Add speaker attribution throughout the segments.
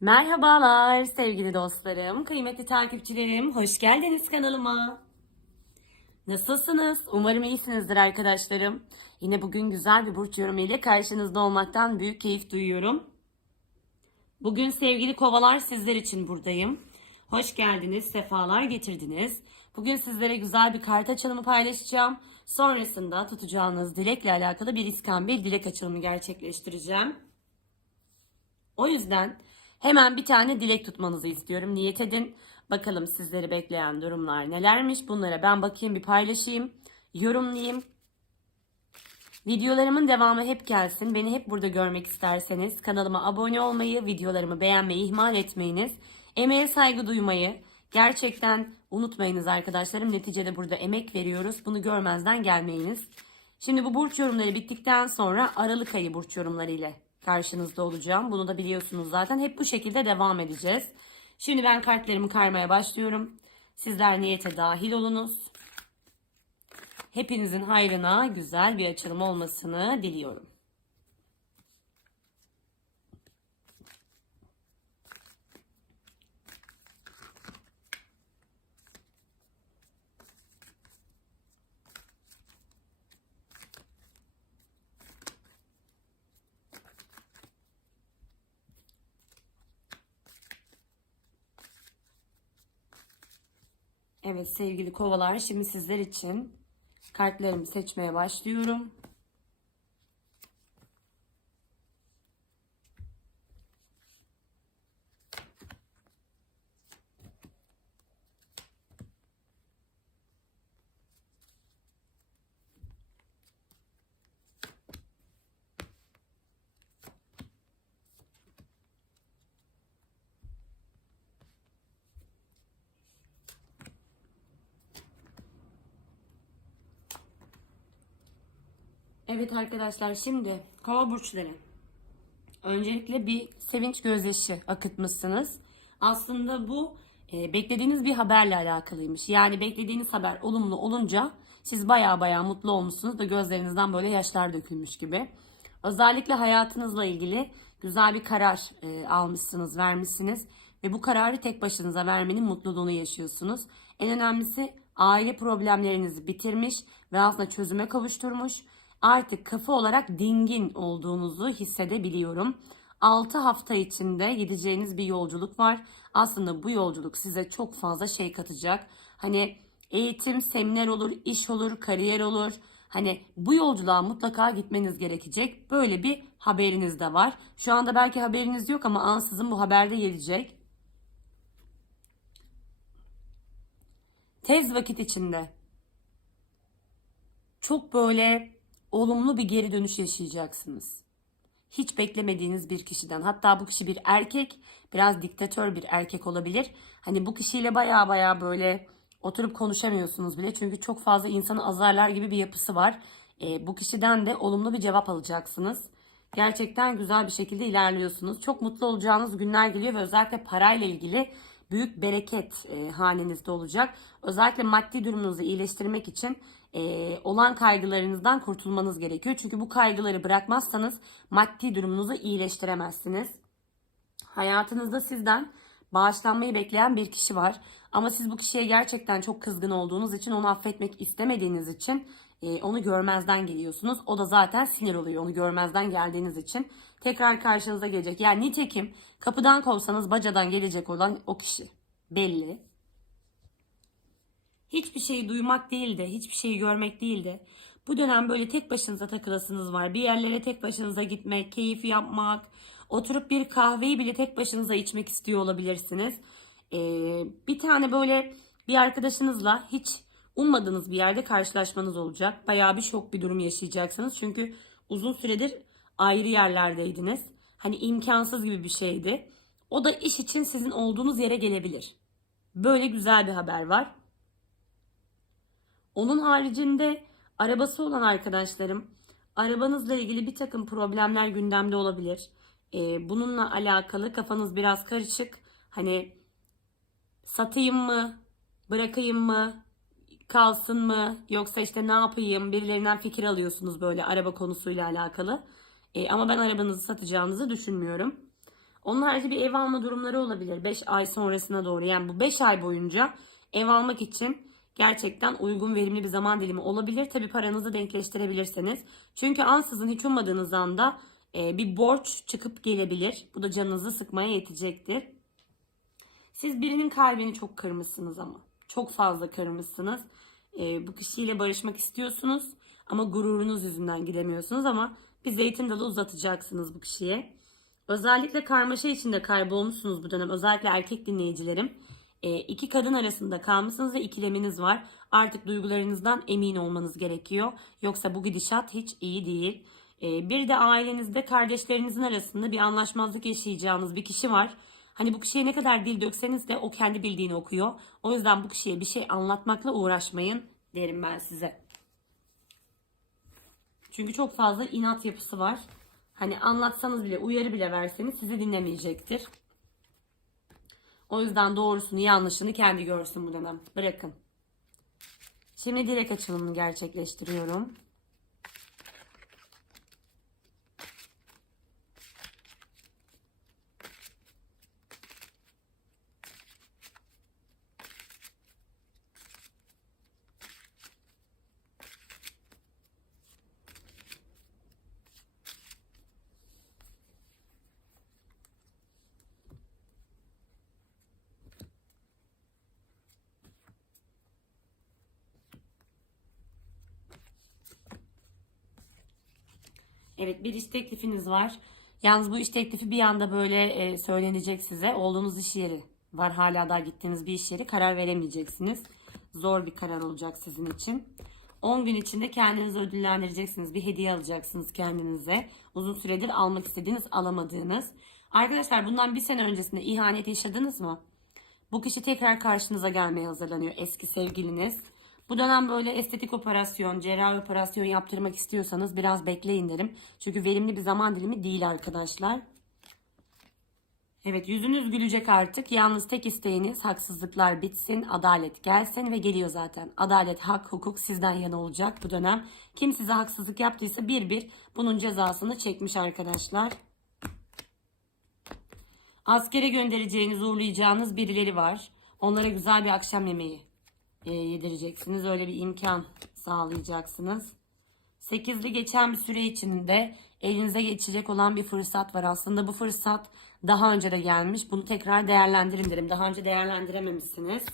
Speaker 1: Merhabalar sevgili dostlarım, kıymetli takipçilerim. Hoş geldiniz kanalıma. Nasılsınız? Umarım iyisinizdir arkadaşlarım. Yine bugün güzel bir burç yorumu ile karşınızda olmaktan büyük keyif duyuyorum. Bugün sevgili kovalar sizler için buradayım. Hoş geldiniz, sefalar getirdiniz. Bugün sizlere güzel bir kart açılımı paylaşacağım. Sonrasında tutacağınız dilekle alakalı bir iskambil dilek açılımı gerçekleştireceğim. O yüzden hemen bir tane dilek tutmanızı istiyorum. Niyet edin. Bakalım sizleri bekleyen durumlar nelermiş. Bunlara ben bakayım bir paylaşayım. Yorumlayayım. Videolarımın devamı hep gelsin. Beni hep burada görmek isterseniz kanalıma abone olmayı, videolarımı beğenmeyi ihmal etmeyiniz. Emeğe saygı duymayı gerçekten unutmayınız arkadaşlarım. Neticede burada emek veriyoruz. Bunu görmezden gelmeyiniz. Şimdi bu burç yorumları bittikten sonra Aralık ayı burç yorumları ile karşınızda olacağım. Bunu da biliyorsunuz zaten. Hep bu şekilde devam edeceğiz. Şimdi ben kartlarımı karmaya başlıyorum. Sizler niyete dahil olunuz. Hepinizin hayrına güzel bir açılım olmasını diliyorum. Evet sevgili kovalar şimdi sizler için kartlarımı seçmeye başlıyorum. Evet arkadaşlar şimdi kova burçları. Öncelikle bir sevinç gözyaşı akıtmışsınız. Aslında bu e, beklediğiniz bir haberle alakalıymış. Yani beklediğiniz haber olumlu olunca siz baya baya mutlu olmuşsunuz da gözlerinizden böyle yaşlar dökülmüş gibi. Özellikle hayatınızla ilgili güzel bir karar e, almışsınız, vermişsiniz ve bu kararı tek başınıza vermenin mutluluğunu yaşıyorsunuz. En önemlisi aile problemlerinizi bitirmiş ve aslında çözüme kavuşturmuş artık kafa olarak dingin olduğunuzu hissedebiliyorum. 6 hafta içinde gideceğiniz bir yolculuk var. Aslında bu yolculuk size çok fazla şey katacak. Hani eğitim, seminer olur, iş olur, kariyer olur. Hani bu yolculuğa mutlaka gitmeniz gerekecek. Böyle bir haberiniz de var. Şu anda belki haberiniz yok ama ansızın bu haberde gelecek. Tez vakit içinde çok böyle olumlu bir geri dönüş yaşayacaksınız. Hiç beklemediğiniz bir kişiden. Hatta bu kişi bir erkek, biraz diktatör bir erkek olabilir. Hani bu kişiyle baya baya böyle oturup konuşamıyorsunuz bile. Çünkü çok fazla insanı azarlar gibi bir yapısı var. E, bu kişiden de olumlu bir cevap alacaksınız. Gerçekten güzel bir şekilde ilerliyorsunuz. Çok mutlu olacağınız günler geliyor ve özellikle parayla ilgili büyük bereket e, hanenizde olacak. Özellikle maddi durumunuzu iyileştirmek için e, olan kaygılarınızdan kurtulmanız gerekiyor. Çünkü bu kaygıları bırakmazsanız maddi durumunuzu iyileştiremezsiniz. Hayatınızda sizden bağışlanmayı bekleyen bir kişi var. Ama siz bu kişiye gerçekten çok kızgın olduğunuz için onu affetmek istemediğiniz için e, onu görmezden geliyorsunuz. O da zaten sinir oluyor onu görmezden geldiğiniz için. Tekrar karşınıza gelecek. Yani nitekim kapıdan kovsanız bacadan gelecek olan o kişi. Belli. Hiçbir şeyi duymak değil de, hiçbir şeyi görmek değil de bu dönem böyle tek başınıza takılasınız var. Bir yerlere tek başınıza gitmek, keyif yapmak, oturup bir kahveyi bile tek başınıza içmek istiyor olabilirsiniz. Ee, bir tane böyle bir arkadaşınızla hiç ummadığınız bir yerde karşılaşmanız olacak. Bayağı bir şok bir durum yaşayacaksınız. Çünkü uzun süredir ayrı yerlerdeydiniz. Hani imkansız gibi bir şeydi. O da iş için sizin olduğunuz yere gelebilir. Böyle güzel bir haber var. Onun haricinde arabası olan arkadaşlarım arabanızla ilgili bir takım problemler gündemde olabilir. Ee, bununla alakalı kafanız biraz karışık. Hani satayım mı, bırakayım mı, kalsın mı yoksa işte ne yapayım birilerinden fikir alıyorsunuz böyle araba konusuyla alakalı. Ee, ama ben arabanızı satacağınızı düşünmüyorum. Onun harici bir ev alma durumları olabilir 5 ay sonrasına doğru. Yani bu 5 ay boyunca ev almak için gerçekten uygun verimli bir zaman dilimi olabilir. Tabi paranızı denkleştirebilirseniz. Çünkü ansızın hiç ummadığınız anda e, bir borç çıkıp gelebilir. Bu da canınızı sıkmaya yetecektir. Siz birinin kalbini çok kırmışsınız ama. Çok fazla kırmışsınız. E, bu kişiyle barışmak istiyorsunuz. Ama gururunuz yüzünden gidemiyorsunuz ama bir zeytin dalı uzatacaksınız bu kişiye. Özellikle karmaşa içinde kaybolmuşsunuz bu dönem. Özellikle erkek dinleyicilerim. E, iki kadın arasında kalmışsınız ve ikileminiz var. Artık duygularınızdan emin olmanız gerekiyor. Yoksa bu gidişat hiç iyi değil. E, bir de ailenizde kardeşlerinizin arasında bir anlaşmazlık yaşayacağınız bir kişi var. Hani bu kişiye ne kadar dil dökseniz de o kendi bildiğini okuyor. O yüzden bu kişiye bir şey anlatmakla uğraşmayın derim ben size. Çünkü çok fazla inat yapısı var. Hani anlatsanız bile, uyarı bile verseniz sizi dinlemeyecektir. O yüzden doğrusunu, yanlışını kendi görsün bu dönem. Bırakın. Şimdi direkt açılımını gerçekleştiriyorum. Evet bir iş teklifiniz var. Yalnız bu iş teklifi bir anda böyle e, söylenecek size. Olduğunuz iş yeri var hala daha gittiğiniz bir iş yeri. Karar veremeyeceksiniz. Zor bir karar olacak sizin için. 10 gün içinde kendinizi ödüllendireceksiniz. Bir hediye alacaksınız kendinize. Uzun süredir almak istediğiniz, alamadığınız. Arkadaşlar bundan bir sene öncesinde ihanet yaşadınız mı? Bu kişi tekrar karşınıza gelmeye hazırlanıyor. Eski sevgiliniz. Bu dönem böyle estetik operasyon, cerrahi operasyon yaptırmak istiyorsanız biraz bekleyin derim. Çünkü verimli bir zaman dilimi değil arkadaşlar. Evet yüzünüz gülecek artık. Yalnız tek isteğiniz haksızlıklar bitsin, adalet gelsin ve geliyor zaten. Adalet, hak, hukuk sizden yana olacak bu dönem. Kim size haksızlık yaptıysa bir bir bunun cezasını çekmiş arkadaşlar. Askere göndereceğiniz, uğurlayacağınız birileri var. Onlara güzel bir akşam yemeği yedireceksiniz. Öyle bir imkan sağlayacaksınız. Sekizli geçen bir süre içinde elinize geçecek olan bir fırsat var. Aslında bu fırsat daha önce de gelmiş. Bunu tekrar değerlendirin derim. Daha önce değerlendirememişsiniz.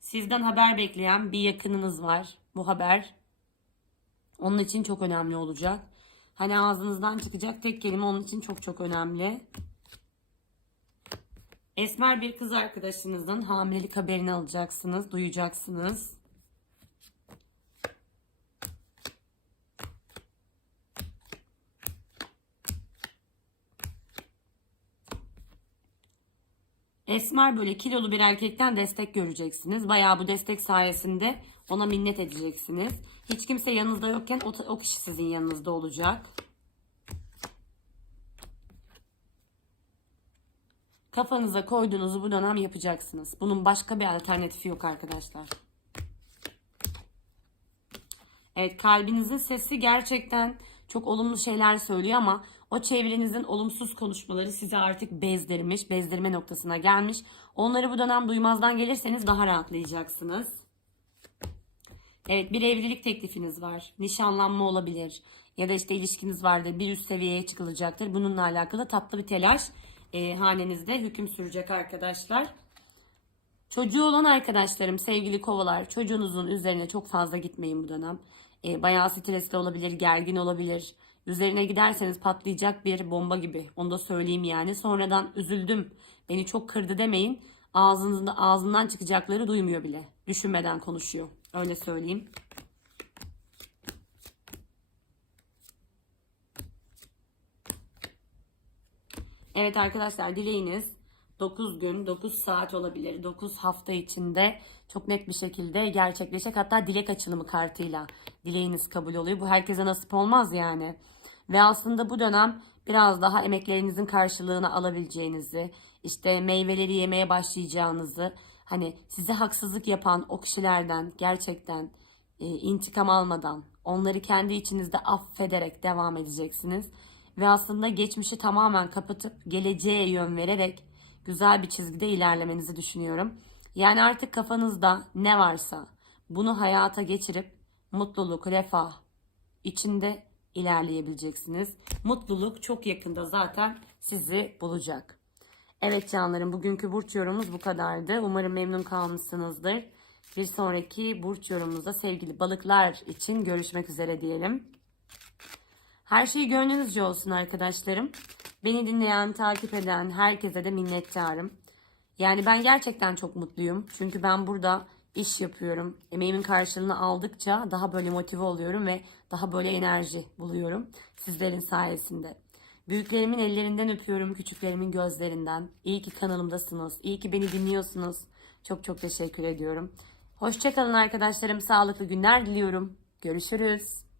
Speaker 1: Sizden haber bekleyen bir yakınınız var. Bu haber onun için çok önemli olacak. Hani ağzınızdan çıkacak tek kelime onun için çok çok önemli. Esmer bir kız arkadaşınızın hamilelik haberini alacaksınız, duyacaksınız. Esmer böyle kilolu bir erkekten destek göreceksiniz. Bayağı bu destek sayesinde ona minnet edeceksiniz. Hiç kimse yanınızda yokken o, o kişi sizin yanınızda olacak. Kafanıza koyduğunuzu bu dönem yapacaksınız. Bunun başka bir alternatifi yok arkadaşlar. Evet kalbinizin sesi gerçekten çok olumlu şeyler söylüyor ama o çevrenizin olumsuz konuşmaları sizi artık bezdirmiş, bezdirme noktasına gelmiş. Onları bu dönem duymazdan gelirseniz daha rahatlayacaksınız. Evet bir evlilik teklifiniz var. Nişanlanma olabilir. Ya da işte ilişkiniz vardır. Bir üst seviyeye çıkılacaktır. Bununla alakalı tatlı bir telaş e, hanenizde hüküm sürecek arkadaşlar. Çocuğu olan arkadaşlarım, sevgili kovalar, çocuğunuzun üzerine çok fazla gitmeyin bu dönem. E, bayağı stresli olabilir, gergin olabilir. Üzerine giderseniz patlayacak bir bomba gibi. Onu da söyleyeyim yani. Sonradan üzüldüm, beni çok kırdı demeyin. Ağzınızda, ağzından çıkacakları duymuyor bile. Düşünmeden konuşuyor. Öyle söyleyeyim. Evet arkadaşlar dileğiniz 9 gün, 9 saat olabilir. 9 hafta içinde çok net bir şekilde gerçekleşecek. Hatta dilek açılımı kartıyla dileğiniz kabul oluyor. Bu herkese nasip olmaz yani. Ve aslında bu dönem biraz daha emeklerinizin karşılığını alabileceğinizi, işte meyveleri yemeye başlayacağınızı, hani size haksızlık yapan o kişilerden gerçekten e, intikam almadan, Onları kendi içinizde affederek devam edeceksiniz. Ve aslında geçmişi tamamen kapatıp geleceğe yön vererek güzel bir çizgide ilerlemenizi düşünüyorum. Yani artık kafanızda ne varsa bunu hayata geçirip mutluluk, refah içinde ilerleyebileceksiniz. Mutluluk çok yakında zaten sizi bulacak. Evet canlarım bugünkü burç yorumumuz bu kadardı. Umarım memnun kalmışsınızdır. Bir sonraki burç yorumumuzda sevgili balıklar için görüşmek üzere diyelim. Her şey gönlünüzce olsun arkadaşlarım. Beni dinleyen, takip eden herkese de minnettarım. Yani ben gerçekten çok mutluyum. Çünkü ben burada iş yapıyorum. Emeğimin karşılığını aldıkça daha böyle motive oluyorum ve daha böyle enerji buluyorum sizlerin sayesinde. Büyüklerimin ellerinden öpüyorum, küçüklerimin gözlerinden. İyi ki kanalımdasınız, iyi ki beni dinliyorsunuz. Çok çok teşekkür ediyorum. Hoşçakalın arkadaşlarım, sağlıklı günler diliyorum. Görüşürüz.